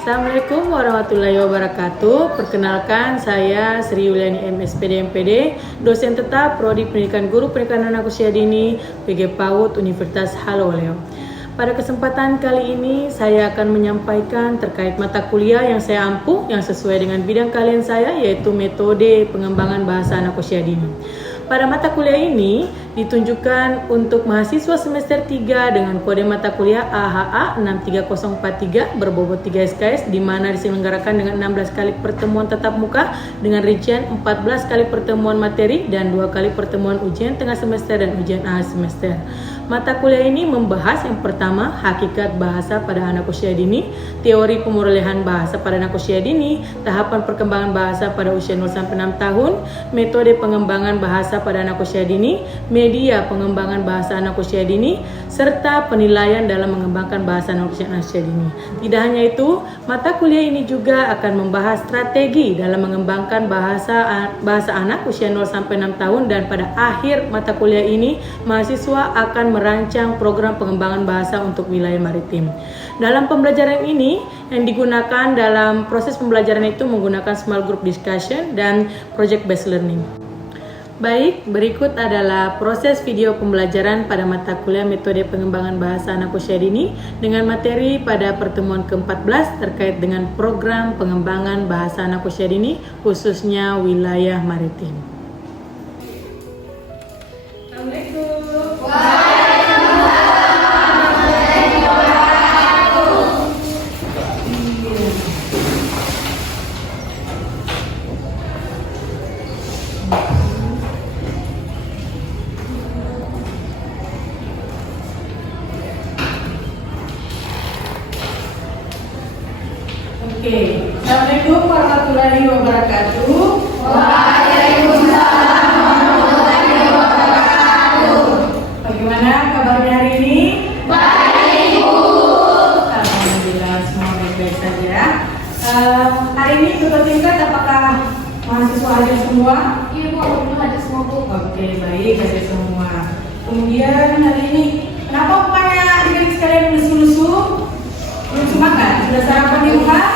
Assalamualaikum warahmatullahi wabarakatuh. Perkenalkan, saya Sri Yuliani MSPD MPD, dosen tetap Prodi Pendidikan Guru Pendidikan Anak Usia Dini, PG PAUD Universitas Halowaleo. Pada kesempatan kali ini, saya akan menyampaikan terkait mata kuliah yang saya ampuh yang sesuai dengan bidang kalian saya, yaitu metode pengembangan bahasa anak usia dini. Pada mata kuliah ini ditunjukkan untuk mahasiswa semester 3 dengan kode mata kuliah AHA 63043 berbobot 3 SKS, di mana diselenggarakan dengan 16 kali pertemuan tatap muka dengan rincian 14 kali pertemuan materi dan 2 kali pertemuan ujian tengah semester dan ujian akhir semester. Mata kuliah ini membahas yang pertama, hakikat bahasa pada anak usia dini, teori pemulihan bahasa pada anak usia dini, tahapan perkembangan bahasa pada usia 0-6 tahun, metode pengembangan bahasa pada anak usia dini, media pengembangan bahasa anak usia dini, serta penilaian dalam mengembangkan bahasa anak usia dini. Tidak hanya itu, mata kuliah ini juga akan membahas strategi dalam mengembangkan bahasa anak usia 0-6 tahun, dan pada akhir mata kuliah ini, mahasiswa akan merancang program pengembangan bahasa untuk wilayah maritim. Dalam pembelajaran ini, yang digunakan dalam proses pembelajaran itu menggunakan small group discussion dan project based learning. Baik, berikut adalah proses video pembelajaran pada mata kuliah metode pengembangan bahasa anak usia dini dengan materi pada pertemuan ke-14 terkait dengan program pengembangan bahasa anak usia dini khususnya wilayah maritim. Assalamualaikum. Assalamualaikum warahmatullahi wabarakatuh. Waalaikumsalam warahmatullahi wabarakatuh. Bagaimana kabarnya hari ini? Baik, Bu. Alhamdulillah, semua baik-baik saja. Hari ini tutor tingkat apakah mahasiswa hadir semua? Iya, Bu, alhamdulillah ada semua, Bu. Oke, baik, hadir semua. Kemudian hari ini, kenapa bukannya adik-adik sekalian lusuh-lusuh? Belum makan? Sudah sarapan di rumah?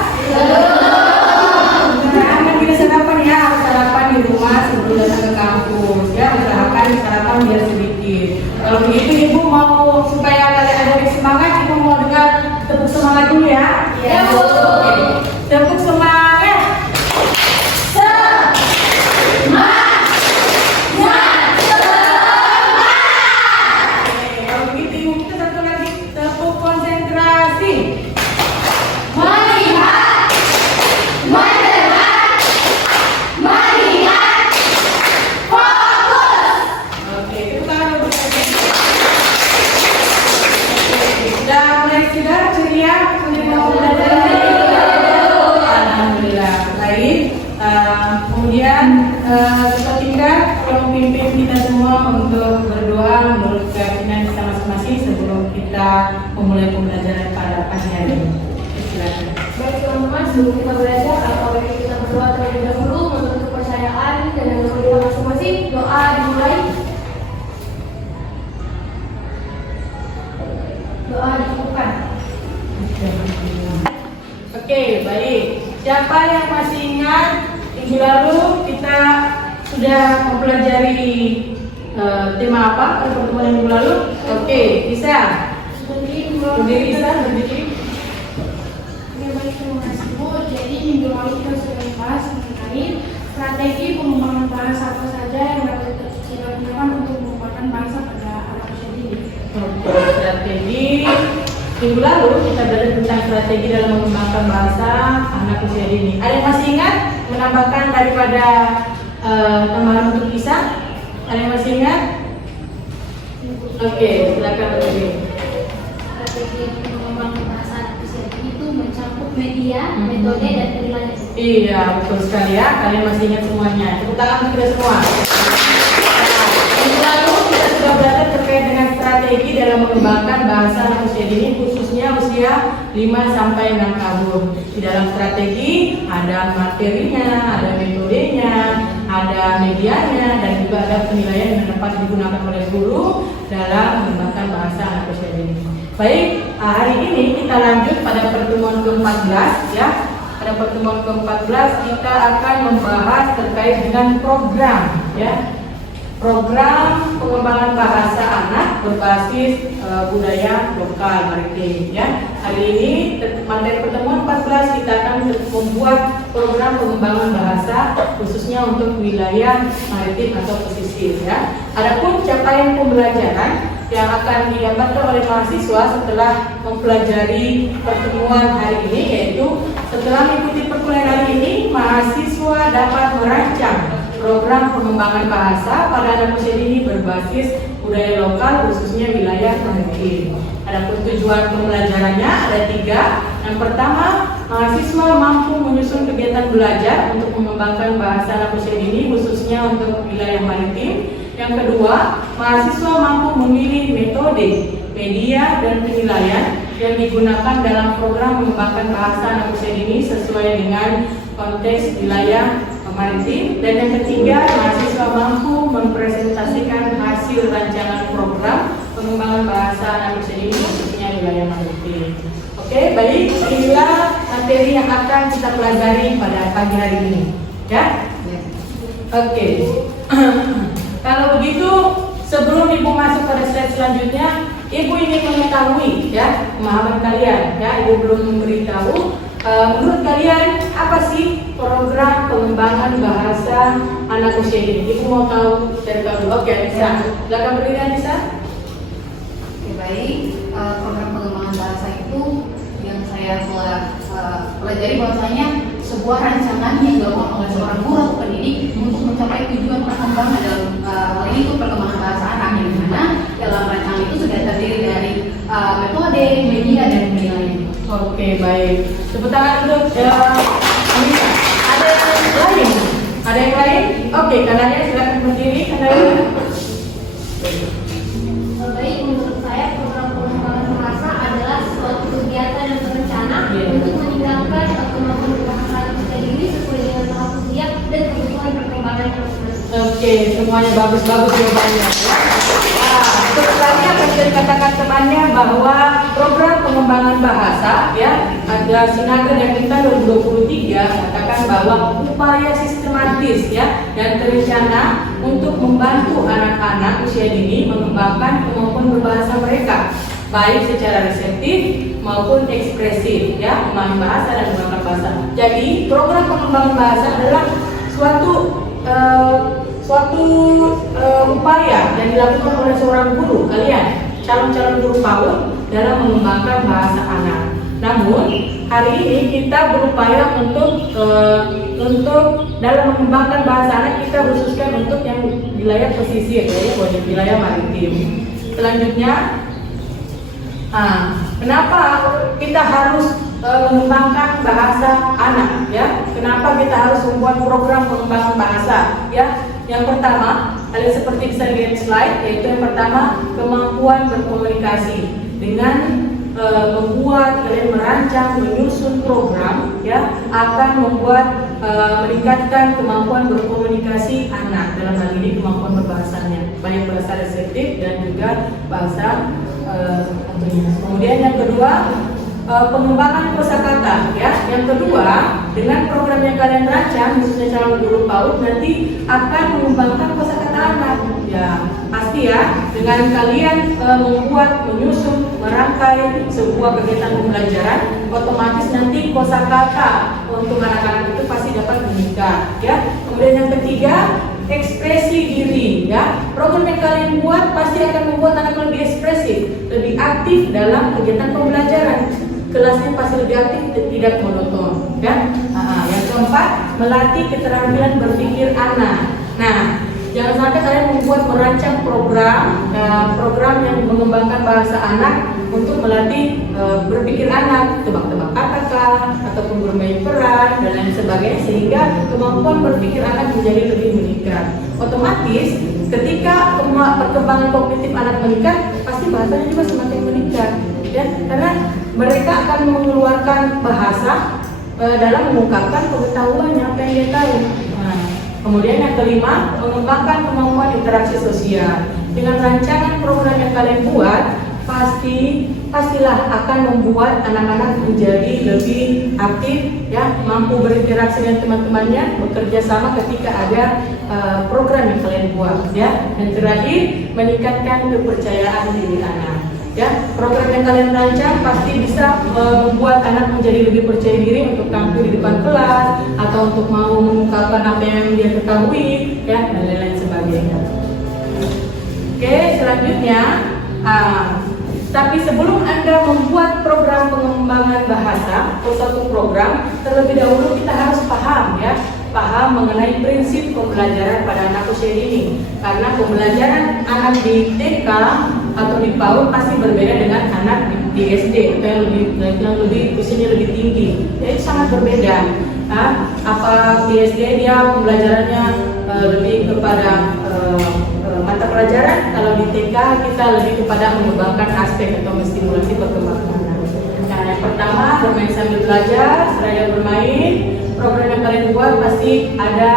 Jangan tidak sarapan ya, harus sarapan di rumah sebelum datang ke kampus ya, usahakan sarapan biar sedikit. Kalau begitu ibu mau supaya kalian ada semangat, ibu mau dengar tepuk semangat dulu ya. Ya, Bu. Oke. Tepuk semangat. Oke, kalau begitu ibu kita satu lagi, tepuk konsentrasi. Melihat, mendengar, melihat, fokus. Oke, tepuk tangan dulu. Sudah mulai segar, ceria, sudah mau belajar. Alhamdulillah, baik. Kemudian ketua tingkat tolong pimpin kita semua untuk berdoa menurut keyakinan kita masing-masing sebelum kita memulai pembelajaran pada pagi hari ini. Silakan. Baik, teman-teman, sebelum kita belajar, atau kita berdoa terlebih dahulu menurut kepercayaan dan agama kita masing-masing. Doa dimulai. Doa dicukupkan. Oke, baik. Siapa yang masih ingat minggu lalu kita sudah mempelajari tema apa pada pertemuan minggu lalu? Oke, bisa. Berdiri, bisa berdiri. Ya, baik, terima kasih, Bu. Jadi minggu lalu kita sudah membahas mengenai strategi pengembangan bahasa apa saja yang dapat kita gunakan untuk mengembangkan bahasa pada anak usia dini. Oke, strategi. Minggu lalu kita belajar tentang strategi dalam mengembangkan bahasa anak usia dini. Ada yang masih ingat menambahkan daripada tambahan untuk bisa? Ada yang masih ingat? Oke, silakan berdiri. Strategi pengembangan bahasa anak usia dini itu mencakup media, metode, dan penilaian. Iya, betul sekali ya. Kalian masih ingat semuanya. Tepuk tangan untuk kita semua. Minggu lalu kita sudah belajar terkait dengan strategi dalam mengembangkan bahasa anak usia dini khususnya usia 5-6 tahun. Di dalam strategi ada materinya, ada metodenya, ada medianya, dan juga ada penilaian yang dapat digunakan oleh guru dalam mengembangkan bahasa anak usia dini. Baik, hari ini kita lanjut pada pertemuan ke-14 ya. Pada pertemuan ke-14 kita akan membahas terkait dengan program ya. Program pengembangan bahasa anak berbasis budaya lokal maritim ya. Hari ini materi pertemuan 14 kita akan membuat program pengembangan bahasa khususnya untuk wilayah maritim atau pesisir ya. Adapun capaian pembelajaran yang akan didapatkan oleh mahasiswa setelah mempelajari pertemuan hari ini, yaitu setelah mengikuti perkuliahan hari ini, mahasiswa dapat merancang program pengembangan bahasa pada anak usia dini berbasis budaya lokal khususnya wilayah maritim. Adapun tujuan pembelajarannya ada 3. Yang pertama, mahasiswa mampu menyusun kegiatan belajar untuk mengembangkan bahasa anak usia dini khususnya untuk wilayah maritim. Yang kedua, mahasiswa mampu memilih metode, media, dan penilaian yang digunakan dalam program mengembangkan bahasa anak usia dini sesuai dengan konteks wilayah maritim. Dan yang ketiga, mahasiswa mampu mempresentasikan hasil rancangan program pengembangan bahasa anak usia dini khususnya wilayah maritim. Oke, baik, inilah materi yang akan kita pelajari pada pagi hari ini ya. Oke. Kalau begitu, sebelum Ibu masuk pada slide selanjutnya, Ibu ingin mengetahui ya pemahaman kalian ya. Ibu belum memberitahu menurut kalian apa sih program pengembangan bahasa anak usia dini? Ibu mau tahu dari kamu. Oke, bisa. Silakan berdiri, bisa. Oke, baik. Program pengembangan bahasa itu yang saya telah pelajari bahwasanya sebuah rancangan yang dilakukan oleh seorang guru atau pendidik untuk mencapai tujuan perkembangan dalam hal ini itu perkembangan bahasa anak, yang dimana dalam rancangan itu sudah terdiri dari metode, media, dan penilaian. Oke, baik. Tepuk tangan untuk Anissa. Ada yang lain? Ada yang lain? Oke, kanannya silakan berdiri. Kanannya. Baik, menurut saya program pengembangan bahasa adalah suatu kegiatan yang berencana untuk meningkatkan kemampuan berbahasa anak usia dini sesuai dengan tahap usia dan kebutuhan perkembangan yang masing-masing. Oke, semuanya bagus-bagus jawabannya ya. Sebenarnya akan bisa dikatakan temannya bahwa program pengembangan bahasa ya ada Sinaga dan kita 2023 katakan bahwa upaya sistematis ya dan terencana untuk membantu anak-anak usia dini mengembangkan kemampuan berbahasa mereka baik secara reseptif maupun ekspresif ya, memahami bahasa dan menggunakan bahasa. Jadi program pengembangan bahasa adalah suatu upaya yang dilakukan oleh seorang guru kalian, calon-calon guru PAUD dalam mengembangkan bahasa anak. Namun hari ini kita berupaya untuk dalam mengembangkan bahasa anak kita khususkan untuk yang wilayah pesisir, yaitu wilayah maritim. Selanjutnya, kenapa kita harus mengembangkan bahasa anak ya? Kenapa kita harus membuat program pengembangan bahasa ya? Yang pertama, kalian seperti bisa lihat slide, yaitu yang pertama kemampuan berkomunikasi. Dengan membuat kalian merancang, menyusun program ya akan membuat meningkatkan kemampuan berkomunikasi anak, dalam hal ini kemampuan berbahasanya, baik bahasa reseptif dan juga bahasa kemudian yang kedua, pengembangan kosakata ya. Yang kedua, dengan program yang kalian rancang khususnya calon guru PAUD nanti akan mengembangkan kosakata anak ya. Pasti ya, dengan kalian membuat, menyusun, merangkai sebuah kegiatan pembelajaran, otomatis nanti kosakata untuk anak-anak itu pasti dapat meningkat ya. Kemudian yang ketiga, ekspresi diri ya. Program yang kalian buat pasti akan membuat anak lebih ekspresif, lebih aktif dalam kegiatan pembelajaran. Kelasnya pasti lebih aktif dan tidak monoton ya. Yang keempat, melatih keterampilan berpikir anak. Nah, jangan sampai kalian membuat merancang program yang mengembangkan bahasa anak untuk melatih berpikir anak, tebak-tebak kata ataupun bermain peran dan lain sebagainya, sehingga kemampuan berpikir anak menjadi lebih meningkat. Otomatis ketika perkembangan kognitif anak meningkat, pasti bahasanya juga semakin meningkat ya, karena mereka akan mengeluarkan bahasa dalam mengungkapkan pengetahuannya apa yang dia tahu. Kemudian yang kelima, mengembangkan kemampuan interaksi sosial. Dengan rancangan program yang kalian buat, pastilah akan membuat anak-anak menjadi lebih aktif, ya, mampu berinteraksi dengan teman-temannya, bekerja sama ketika ada program yang kalian buat, ya. Dan terakhir, meningkatkan kepercayaan diri anak. Ya, program yang kalian rancang pasti bisa membuat anak menjadi lebih percaya diri untuk tampil di depan kelas atau untuk mau mengungkapkan apa yang dia ketahui, ya, dan lain-lain sebagainya. Oke, selanjutnya, tapi sebelum Anda membuat program pengembangan bahasa atau satu program, terlebih dahulu kita harus paham, ya, paham mengenai prinsip pembelajaran pada anak usia dini. Karena pembelajaran anak di TK atau di PAUD pasti berbeda dengan anak di SD atau yang lebih usianya lebih tinggi. Jadi sangat berbeda. Apa di SD dia pembelajarannya lebih kepada mata pelajaran, kalau di TK kita lebih kepada mengembangkan aspek atau menstimulasi perkembangan anak. Nah, yang pertama, bermain sambil belajar. Seraya bermain, program yang kalian buat pasti ada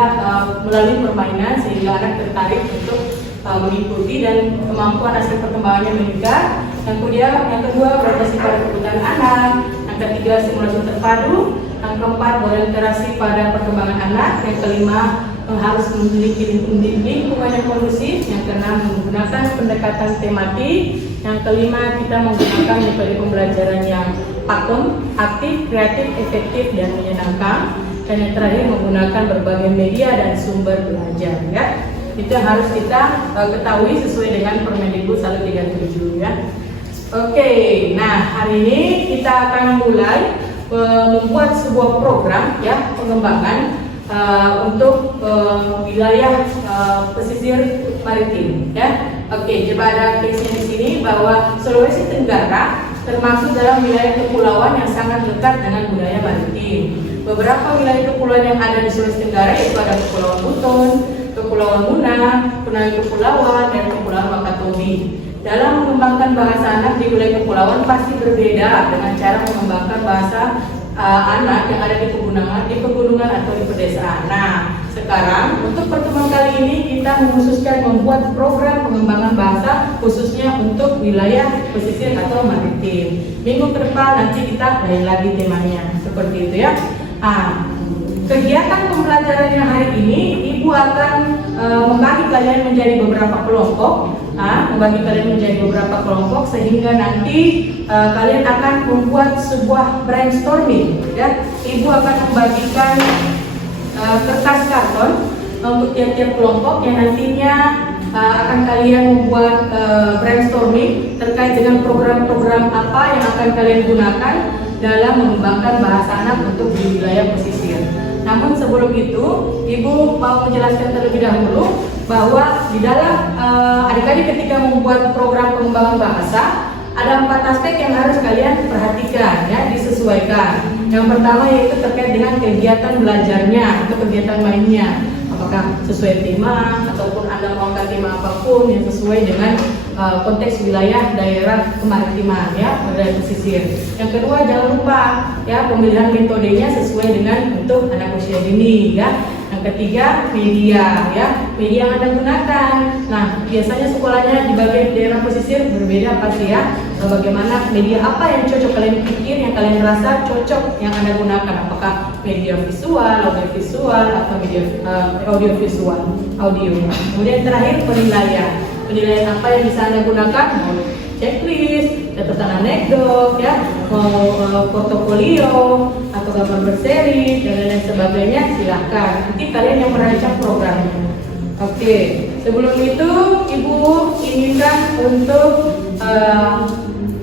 melalui permainan sehingga anak tertarik untuk mengikuti dan kemampuan aspek perkembangannya meningkat. Yang kedua, berorientasi pada kebutuhan anak. Yang ketiga, simulasi terpadu. Yang keempat, berorientasi pada perkembangan anak. Yang kelima, harus memiliki lingkungan yang kondusif. Yang keenam, menggunakan pendekatan tematik. Yang kelima, kita menggunakan metode pembelajaran yang pakem, aktif, kreatif, efektif, dan menyenangkan. Dan yang terakhir, menggunakan berbagai media dan sumber belajar, ya. Itu yang harus kita ketahui sesuai dengan Permendikbud 137, ya. Oke, nah hari ini kita akan mulai membuat sebuah program, ya, pengembangan untuk wilayah pesisir maritim, ya. Oke, coba ada case-nya di sini bahwa Sulawesi Tenggara termasuk dalam wilayah kepulauan yang sangat dekat dengan budaya maritim. Beberapa wilayah kepulauan yang ada di Sulawesi Tenggara yaitu ada Kepulauan Buton, Kepulauan Muna, Pulau Kepulauan, dan Kepulauan Wakatobi. Dalam mengembangkan bahasa anak di wilayah kepulauan pasti berbeda dengan cara mengembangkan bahasa anak yang ada di pegunungan atau di pedesaan. Nah, sekarang untuk pertemuan kali ini kita mengkhususkan membuat program pengembangan bahasa khususnya untuk wilayah pesisir atau maritim. Minggu ke depan nanti kita lain lagi temanya seperti itu, ya. Kegiatan pembelajarannya hari ini, Ibu akan membagi kalian menjadi beberapa kelompok, sehingga nanti kalian akan membuat sebuah brainstorming, ya. Ibu akan membagikan kertas karton untuk tiap-tiap kelompok yang nantinya akan kalian membuat brainstorming terkait dengan program-program apa yang akan kalian gunakan dalam mengembangkan bahasa anak untuk di wilayah pesisir. Namun sebelum itu, Ibu mau menjelaskan terlebih dahulu bahwa di dalam adik-adik ketika membuat program pengembangan bahasa ada 4 aspek yang harus kalian perhatikan, ya, disesuaikan. Yang pertama yaitu terkait dengan kegiatan belajarnya atau kegiatan mainnya. Apakah sesuai tema ataupun Anda mengangkat tema apapun yang sesuai dengan konteks wilayah daerah kemaritiman, ya, wilayah pesisir. Yang kedua, jangan lupa, ya, pemilihan metodenya sesuai dengan untuk anak usia dini, ya. Yang ketiga, media, ya, media yang Anda gunakan. Nah, biasanya sekolahnya di bagian daerah pesisir berbeda pasti, ya. Bagaimana media apa yang cocok kalian pikir, yang kalian rasa cocok yang Anda gunakan? Apakah media visual, audio visual, atau media audio visual, audio. Kemudian terakhir, penilaian. Penilaian apa yang bisa Anda gunakan? Mau checklist, catatan anekdot, ya, mau portofolio atau gambar berseri dan lain sebagainya, silahkan. Nanti kalian yang merancang programnya. Oke, sebelum itu Ibu inginkan untuk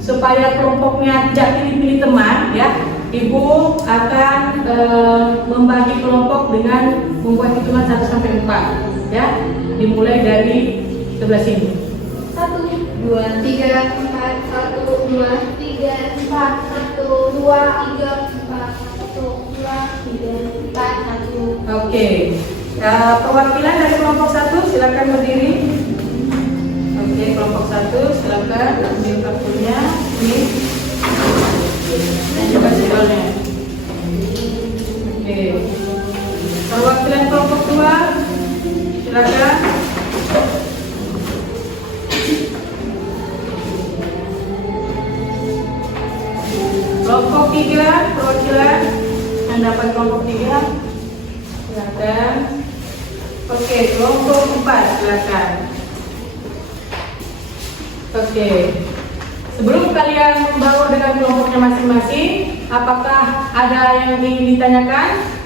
supaya kelompoknya tidak pilih-pilih teman, ya, Ibu akan membagi kelompok dengan membuat hitungan 1 sampai 4, ya, dimulai dari sebelah sini. 1, 2, 3, 4, 1, 2, 3, 4, 1, 2, 3, 4, 1, 2, 3, 4, 1. Oke, perwakilan dari kelompok 1 silakan berdiri. Oke, kelompok 1 silakan ambil kartunya. Ini. Dan juga simbolnya. Oke. Perwakilan kelompok 2 Kelompok 3, perwakilan yang dapat kelompok 3, silakan. Oke, kelompok 4, silakan. Oke, sebelum kalian membawa dengan kelompoknya masing-masing, apakah ada yang ingin ditanyakan?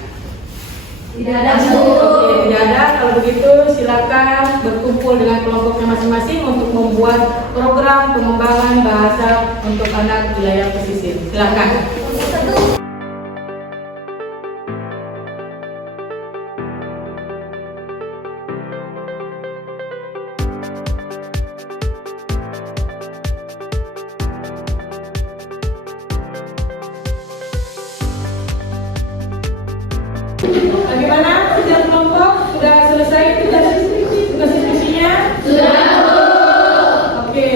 Tidak ada, Bu. Oke, tidak ada. Kalau begitu silakan berkumpul dengan kelompoknya masing-masing untuk membuat program pengembangan bahasa untuk anak wilayah pesisir. Silakan. Bagaimana? Setiap kelompok sudah selesai tugas diskusinya? Sudah, Bu. Oke,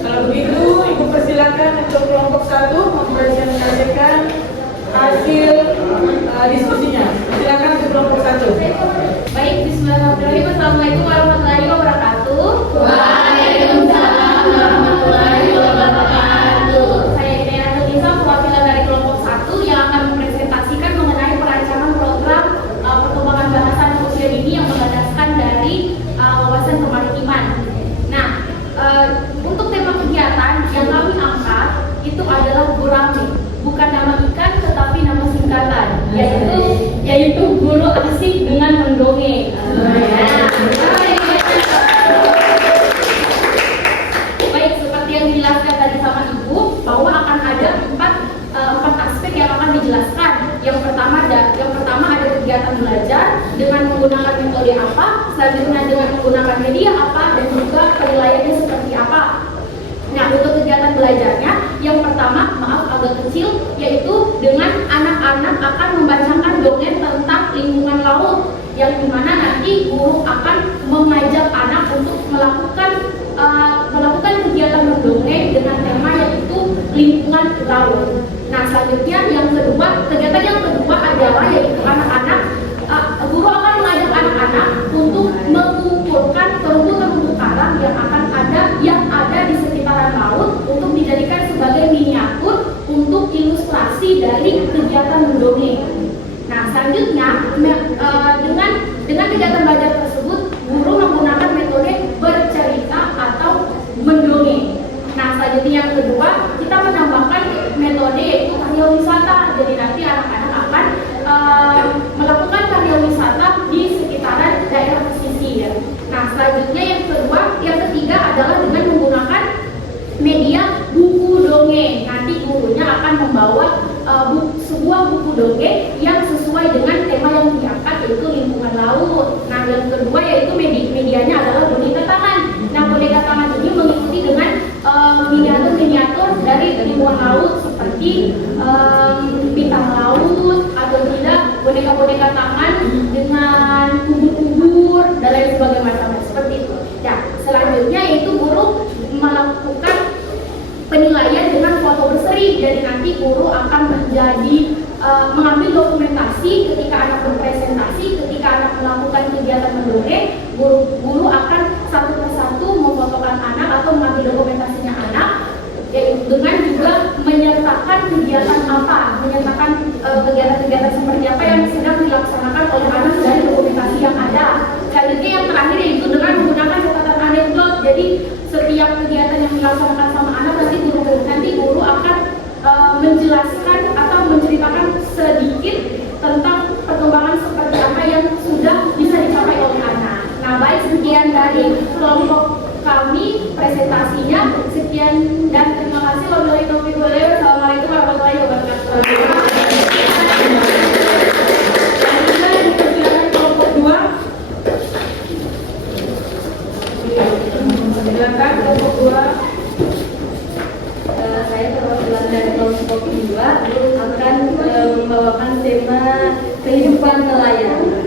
kalau begitu Ibu persilakan untuk kelompok 1 mempresentasikan hasil diskusinya. Silakan untuk kelompok 1. Baik, bismillahirrahmanirrahim. Assalamualaikum warahmatullahi wabarakatuh. Waalaikumsalam warahmatullahi wabarakatuh. Saya Inaya Nisa, perwakilan dari kelompok 1 yang akan mempresentasikan mengenai perancangan program perkembangan bahasa anak usia dini yang berlandaskan dari wawasan kemaritiman. Nah, untuk tema kegiatan yang kami angkat itu adalah gurame, bukan nama ikan tetapi nama singkatan, yaitu guru asik dengan mendongeng. Baik, seperti yang dijelaskan tadi sama Ibu, bahwa akan ada empat aspek yang akan dijelaskan. Yang pertama ada kegiatan belajar dengan menggunakan metode apa, selanjutnya dengan menggunakan media apa, dan juga penilaiannya seperti apa. Nah, untuk kegiatan belajarnya, yang pertama, maaf agak kecil, yaitu dengan anak-anak akan membacakan dongeng tentang lingkungan laut, yang dimana nanti guru akan mengajak anak untuk melakukan kegiatan mendongeng dengan tema yaitu lingkungan laut. Nah, selanjutnya kegiatan yang kedua adalah yaitu guru akan mengajak anak-anak untuk mengumpulkan terumbu-terumbu karang yang ada di sekitaran laut untuk dijadikan sebagai miniatur untuk ilustrasi dari kegiatan mendongeng. Nah, selanjutnya dengan kegiatan belajar tersebut, guru menggunakan metode bercerita atau mendongeng. Nah, selanjutnya yang kedua, kita menambahkan metode yaitu karya wisata. Jadi nanti anak-anak akan melakukan karya wisata di sekitaran daerah pesisir. Nah, selanjutnya yang ketiga adalah dengan menggunakan media buku dongeng. Nanti gurunya akan membawa sebuah buku dongeng yang sesuai dengan tema yang diangkat yaitu lingkungan laut. Nah, yang kedua yaitu medianya adalah boneka tangan. Nah, boneka tangan ini mengikuti dengan miniatur dari lingkungan laut seperti bintang laut atau tidak boneka-boneka tangan dengan kubur-kubur dan lain sebagainya macamnya seperti itu. Ya, selanjutnya yaitu guru melakukan penilaian dengan foto berseri. Jadi nanti guru akan mengambil dokumentasi ketika anak berpresentasi, ketika anak melakukan kegiatan mendongeng, guru akan satu persatu memfotokan anak atau mengambil dokumentasinya anak, dengan juga menyertakan kegiatan-kegiatan seperti apa yang sedang dilaksanakan oleh anak dari dokumentasi yang ada. Selanjutnya yang terakhir yaitu dengan menggunakan catatan anekdot. Jadi setiap kegiatan yang dilaksanakan sama anak nanti guru akan menjelaskan atau menceritakan sedikit tentang perkembangan seperti apa yang sudah bisa dicapai oleh anak. Nah, baik, sekian dari kelompok kami presentasinya. Sekian dan terima kasih. Wabillahi taufiq wal hidayah. Wassalamualaikum warahmatullahi wabarakatuh. Kelompok 2. Silakan kelompok 2. Saya perwakilan dari kelompok 2 akan membawakan tema kehidupan nelayan,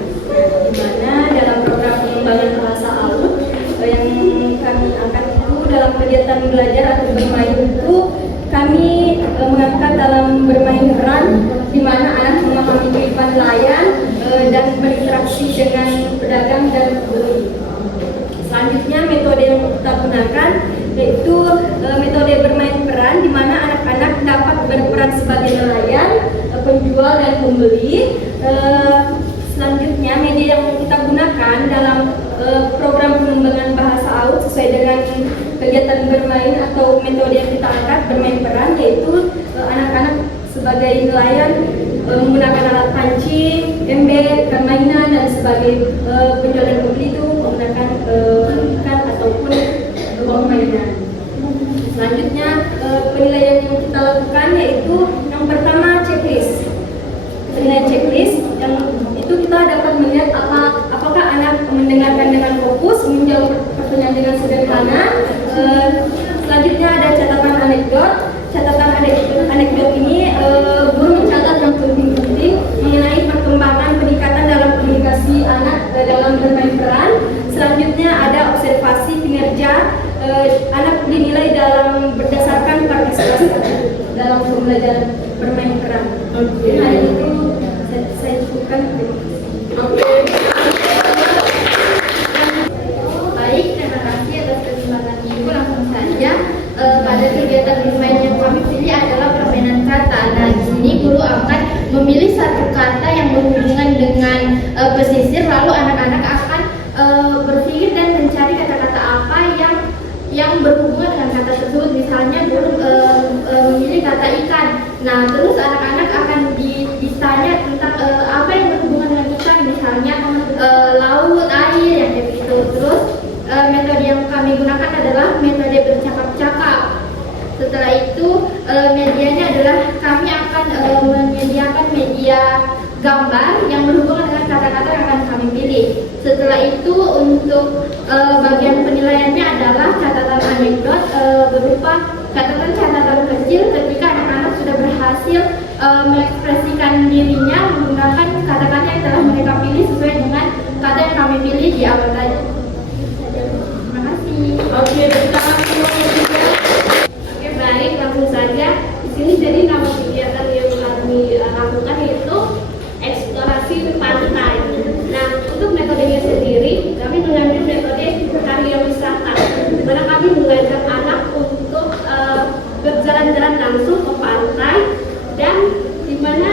di mana dalam program pengembangan bahasa ALUT yang kami angkat itu dalam kegiatan belajar atau bermain itu kami mengangkat dalam bermain peran di mana anak memahami kehidupan nelayan dan berinteraksi dengan pedagang dan pembeli. Selanjutnya metode yang kita gunakan yaitu metode bermain peran di mana anak-anak dapat berperan sebagai nelayan, penjual dan pembeli. Selanjutnya media yang kita gunakan dalam program pengembangan bahasa AUD sesuai dengan kegiatan bermain atau metode yang kita angkat bermain peran, yaitu anak-anak sebagai nelayan menggunakan alat pancing, ember, ikan mainan dan sebagai penjual dan pembeli itu menggunakan ikan ataupun uang mainan. Selanjutnya penilaian yang kita lakukan yaitu yang pertama checklist. Penilaian checklist yang itu kita dapat melihat apakah anak mendengarkan dengan fokus, menjawab pertanyaan dengan sederhana. Selanjutnya ada catatan anekdot. Catatan anekdot ini guru mencatat yang penting-penting mengenai perkembangan peningkatan dalam komunikasi anak dalam bermain peran. Selanjutnya ada observasi kinerja anak dinilai dalam berdasarkan partisipasi dalam pembelajaran bermain peran. Nah, itu saya cukupkan. Baik, terima kasih atas kesempatan Ibu. Langsung saja pada kegiatan bermain yang kami pilih adalah permainan kata. Nah, di sini guru akan memilih satu kata yang berhubungan dengan pesisir, lalu anak-anak akan berpikir dan mencari kata-kata apa yang berhubungan dengan kata tersebut. Misalnya guru memilih kata ikan. Nah, terus anak-anak akan ditanya tentang apa yang berhubungan dengan ikan, misalnya laut, air, yang kayak gitu. Terus metode yang kami gunakan adalah metode bercakap-cakap. Setelah itu medianya adalah kami akan menyediakan media gambar yang berhubungan dengan kata-kata yang akan kami pilih. Setelah itu untuk bagian penilaiannya adalah catatan anekdot berupa catatan-catatan kecil ketika anak-anak sudah berhasil mengekspresikan dirinya menggunakan kata-kata yang telah mereka pilih sesuai dengan kata yang kami pilih di awal tadi. Terima kasih. Oke, terima kasih. Oke, baik, langsung saja. Di sini jadi nama kegiatan yang kami lakukan yaitu eksplorasi pantai. Nah, untuk metodenya sendiri, kami mengambil metode karya wisata, di mana kami mengajak anak untuk berjalan-jalan langsung ke pantai, dan di mana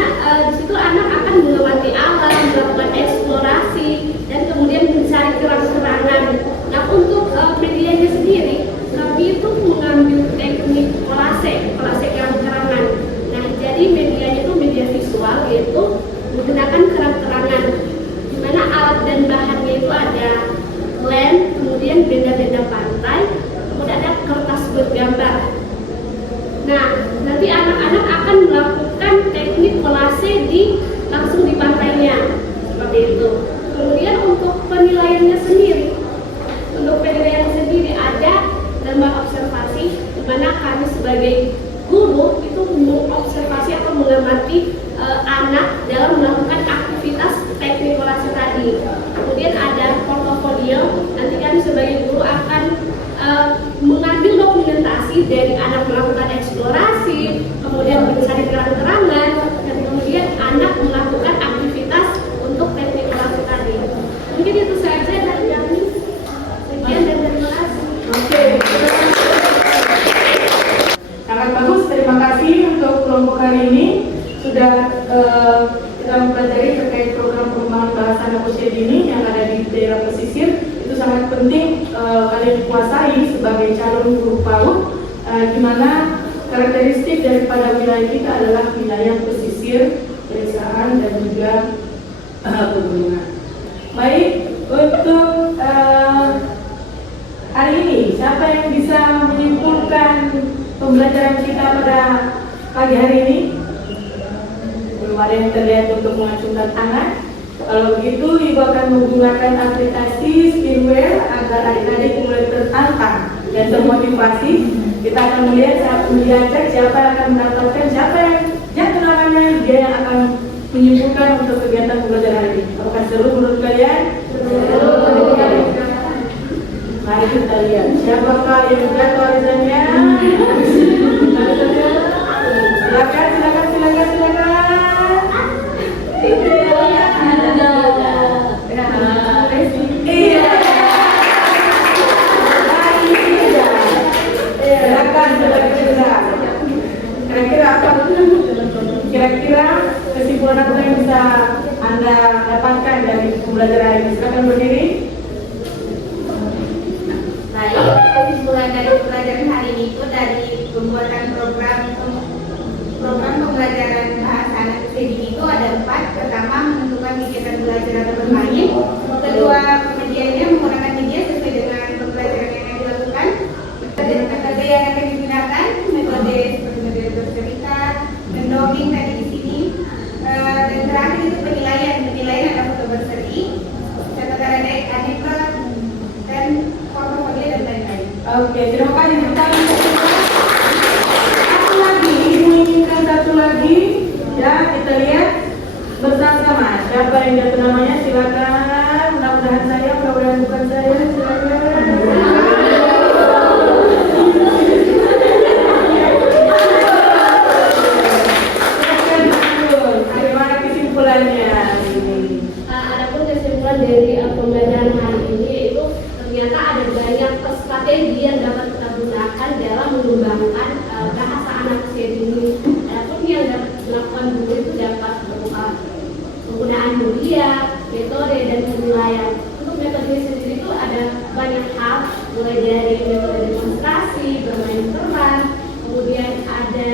di situ anak akan melewati alam, melakukan eksplorasi, dan kemudian mencari kerang-kerangan. Nah, untuk medianya sendiri, kami itu mengambil teknik kolase kerang-kerangan. Nah, jadi medianya itu media visual, yaitu menggunakan kerang-kerangan, di mana alat dan bahannya itu ada lem, kemudian benda-benda pantai, kemudian ada kertas bergambar. Nah, nanti anak-anak akan melakukan teknik kolase langsung di pantainya, seperti itu. Kemudian untuk penilaiannya sendiri, ada lembah observasi, di mana kami sebagai guru itu mengobservasi atau mengamati anak dalam melakukan aktivitas teknik kolase tadi. Kemudian ada portofolio, nanti kami sebagai guru akan mengambil dokumentasi dari anak melakukan eksplorasi, kemudian mencari kerang-kerangan, dan kemudian anak melakukan aktivitas untuk teknik kolase tadi. Mungkin itu saja dari kami. Sekian dan terima kasih. Oke. Sangat bagus, terima kasih untuk kelompok hari ini sudah kita mempelajari terkait program pengembangan bahasa anak usia dini yang ada di daerah pesisir. Itu sangat penting kalian kuasai sebagai calon guru PAUD, di mana karakteristik daripada wilayah kita adalah wilayah pesisir, pedesaan dan juga pegunungan. Baik, untuk hari ini siapa yang bisa menyimpulkan pembelajaran kita pada pagi hari ini? Belum ada yang terlihat untuk mengacungkan tangan. Kalau begitu, Ibu akan menggunakan aplikasi Spinware agar adik-adik mulai tertantang dan termotivasi. Kita akan melihat siapa yang akan mendapatkan, siapa yang jatuh namanya, dia yang akan menyimpulkan untuk kegiatan pembelajaran hari ini. Apakah seru menurut kalian? Seru. Mari kita lihat siapakah yang jatuh arizannya. Silakan. Iya. Jelas, jelas. Kira-kira apa? Kira-kira kesimpulan apa yang bisa Anda dapatkan dari pembelajaran ini? Silakan berdiri. Baik, kesimpulan dari pelajaran hari ini itu dari pembuatan program pembelajaran bahasa anak usia dini itu ada 4. Pertama, menentukan kegiatan belajar atau bermain. Kedua, medianya menggunakan media sesuai dengan pembelajaran yang dilakukan. Metode yang akan digunakan, metode seperti metode bercerita, mendongeng tadi di sini. Dan terakhir itu penilaian ada foto berseri, catatan anekdot, dan portofolio dan lain-lain. Oke, terima kasih. Satu lagi, ibu inginkan satu lagi. Ya, kita lihat bersama-sama. Siapa yang jatuh namanya? Silakan. Mudah-mudahan saya, mudah-mudahan bukan saya. Silakan. Bagaimana kesimpulannya? Adapun kesimpulan dari pembelajaran hari ini yaitu ternyata ada banyak strategi yang dapat kita gunakan dalam mengembangkan bahasa anak usia dini. Adapun yang dapat dilakukan dulu itu dapat berupa penggunaan media, metode dan penilaian. Untuk metode sendiri itu ada banyak hal, mulai dari metode demonstrasi, bermain peran, kemudian ada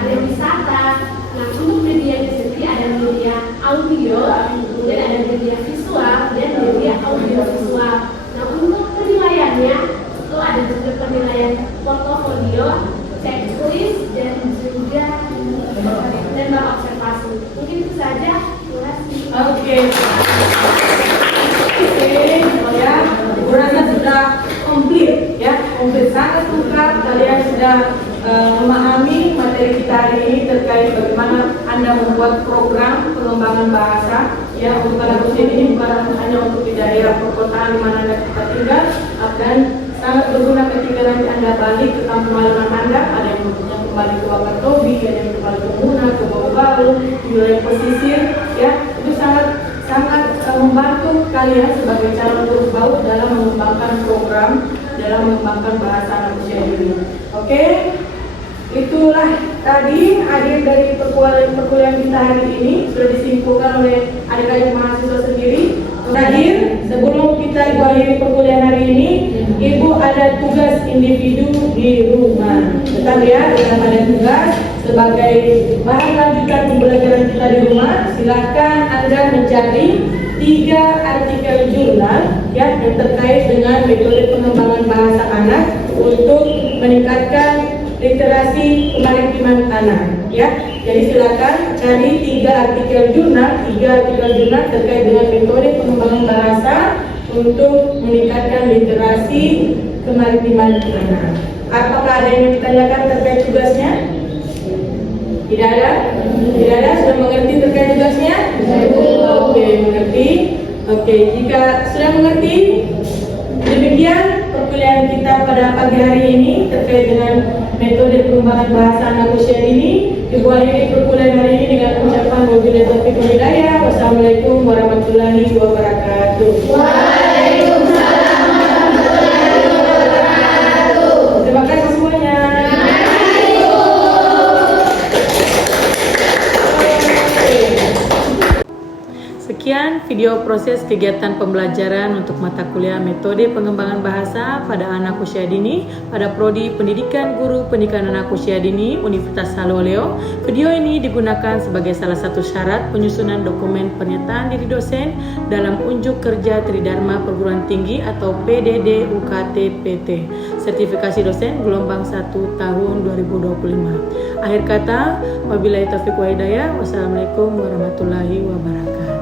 area wisata. Nah, untuk media sendiri ada media audio, kemudian ada media visual dan media audiovisual. Nah, untuk penilaiannya itu ada juga penilaian portofolio, checklist dan juga observasi. Mungkin itu saja. Terima kasih. Oke, ya, Ibu rasa sudah komplit, ya, komplit sangat lengkap. Kalian sudah memahami materi kita hari ini terkait bagaimana Anda membuat program pengembangan bahasa, ya, untuk anak usia ini bukan hanya untuk di daerah perkotaan di mana Anda kita tinggal, akan sangat berguna ketika nanti Anda balik ke kampung halaman Anda. Ada yang kembali ke Wakatobi, ada yang kembali ke Muna, ke Bau-Bau, di wilayah pesisir, ya, itu sangat membantu kalian sebagai calon guru PAUD dalam mengembangkan program, dalam mengembangkan bahasa anak usia dini. Oke, itulah tadi akhir dari perkuliahan kita hari ini, sudah disimpulkan oleh adik-adik mahasiswa sendiri. Terakhir, sebelum kita akhiri perkuliahan hari ini, Ibu ada tugas individu di rumah. Tetap ya, dalam ada tugas sebagai bahan lanjutan pembelajaran kita di rumah. Silakan Anda mencari 3 artikel jurnal, ya, yang terkait dengan metode pengembangan bahasa anak untuk meningkatkan literasi kemaritiman anak, ya. Jadi silakan cari 3 artikel jurnal terkait dengan metode pengembangan bahasa untuk meningkatkan literasi kemaritiman anak. Apakah ada yang ditanyakan terkait tugasnya? Tidak ada? Tidak ada? Sudah mengerti terkait tugasnya? Oke, mengerti. Oke, jika sudah mengerti, demikian perkuliahan kita pada pagi hari ini terkait dengan metode pengembangan bahasa anak usia dini. Ibu akhiri perkuliahan hari ini dengan ucapan wabillahi taufiq wal hidayah. Wassalamualaikum warahmatullahi wabarakatuh. Waalaikumsalam warahmatullahi wabarakatuh. Terima kasih semuanya. Sekian video proses kegiatan pembelajaran untuk mata kuliah metode pengembangan bahasa pada anak usia dini pada Prodi Pendidikan Guru Pendidikan Anak Usia Dini Universitas Haloleo. Video ini digunakan sebagai salah satu syarat penyusunan dokumen pernyataan diri dosen dalam unjuk kerja Tridharma Perguruan Tinggi atau PDD UKT-PT sertifikasi dosen gelombang 1 tahun 2025. Akhir kata, wabillahi taufiq wal hidayah. Wassalamualaikum warahmatullahi wabarakatuh.